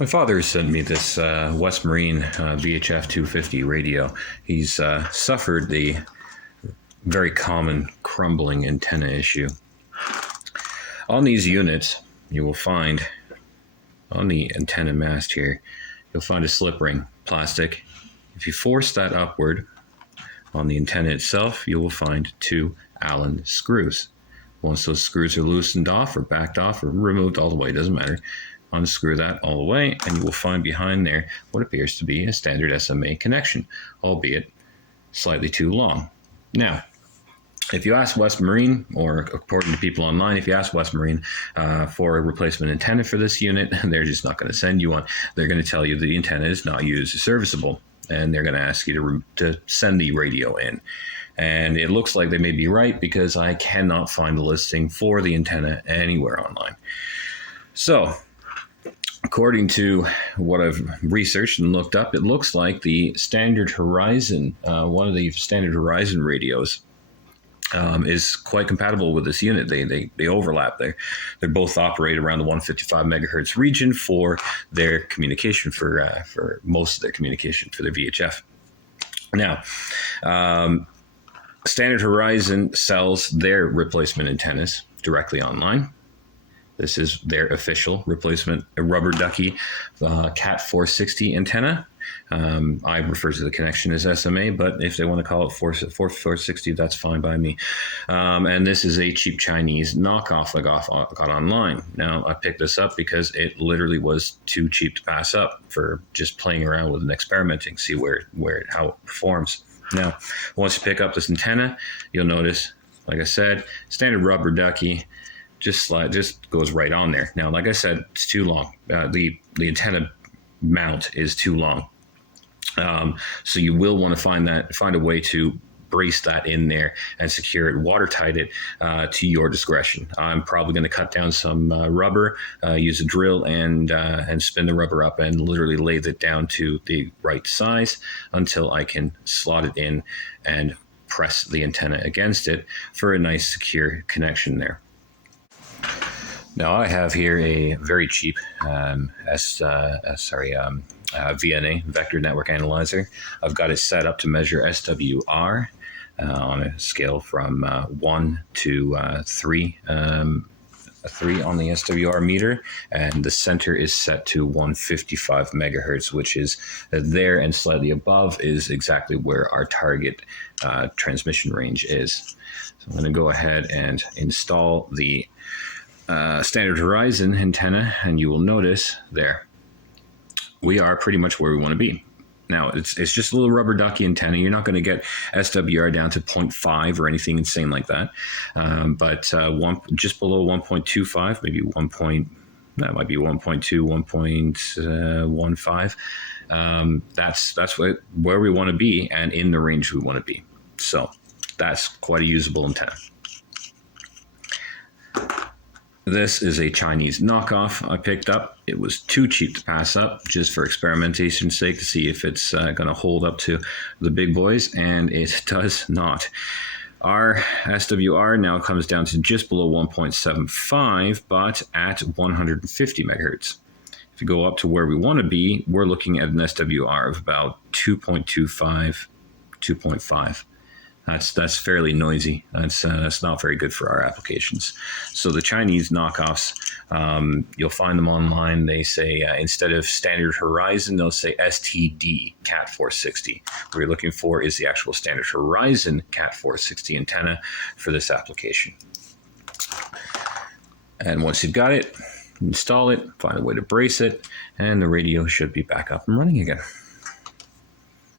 My father sent me this West Marine VHF250 radio. He's suffered the very common crumbling antenna issue. On these units, you will find, on the antenna mast here, you'll find a slip ring, plastic. If you force that upward on the antenna itself, you will find two Allen screws. Once those screws are loosened off or backed off or removed all the way, doesn't matter, unscrew that all the way, and you will find behind there what appears to be a standard SMA connection, albeit slightly too long. Now, if you ask West Marine, or according to people online, if you ask West Marine for a replacement antenna for this unit, they're just not going to send you one. They're going to tell you the antenna is not used as serviceable, and they're going to ask you to send the radio in. And it looks like they may be right, because I cannot find a listing for the antenna anywhere online. So, according to what I've researched and looked up, it looks like the Standard Horizon, one of the Standard Horizon radios, is quite compatible with this unit. They overlap. They both operate around the 155 megahertz region for their communication, for most of their communication for their VHF. Now, Standard Horizon sells their replacement antennas directly online. This is their official replacement, a rubber ducky Cat 460 antenna. I refer to the connection as SMA, but if they want to call it 460, that's fine by me. And this is a cheap Chinese knockoff I got online. Now, I picked this up because it literally was too cheap to pass up for just playing around with and experimenting, see how it performs. Now, once you pick up this antenna, you'll notice, like I said, standard rubber ducky, just goes right on there. Now, like I said, it's too long. The antenna mount is too long. So you will want to find a way to brace that in there and secure it, watertight it to your discretion. I'm probably going to cut down some rubber, use a drill, and spin the rubber up and literally lathe it down to the right size until I can slot it in and press the antenna against it for a nice secure connection there. Now, I have here a very cheap VNA, Vector Network Analyzer. I've got it set up to measure SWR on a scale from 1 to 3, 3 on the SWR meter, and the center is set to 155 megahertz, which is there, and slightly above is exactly where our target transmission range is. So I'm going to go ahead and install the Standard Horizon antenna, and you will notice there we are pretty much where we want to be. Now, it's just a little rubber ducky antenna. You're not going to get SWR down to 0.5 or anything insane like that, but just below 1.25, maybe that might be 1.2, 1.15. That's where we want to be, and in the range we want to be. So that's quite a usable antenna. This is a Chinese knockoff I picked up. It was too cheap to pass up, just for experimentation's sake, to see if it's going to hold up to the big boys, and it does not. Our SWR now comes down to just below 1.75, but at 150 megahertz. If you go up to where we want to be, we're looking at an SWR of about 2.25, 2.5. That's fairly noisy. That's not very good for our applications. So the Chinese knockoffs, you'll find them online. They say instead of Standard Horizon, they'll say STD Cat 460. What you're looking for is the actual Standard Horizon Cat 460 antenna for this application. And once you've got it, install it, find a way to brace it, and the radio should be back up and running again.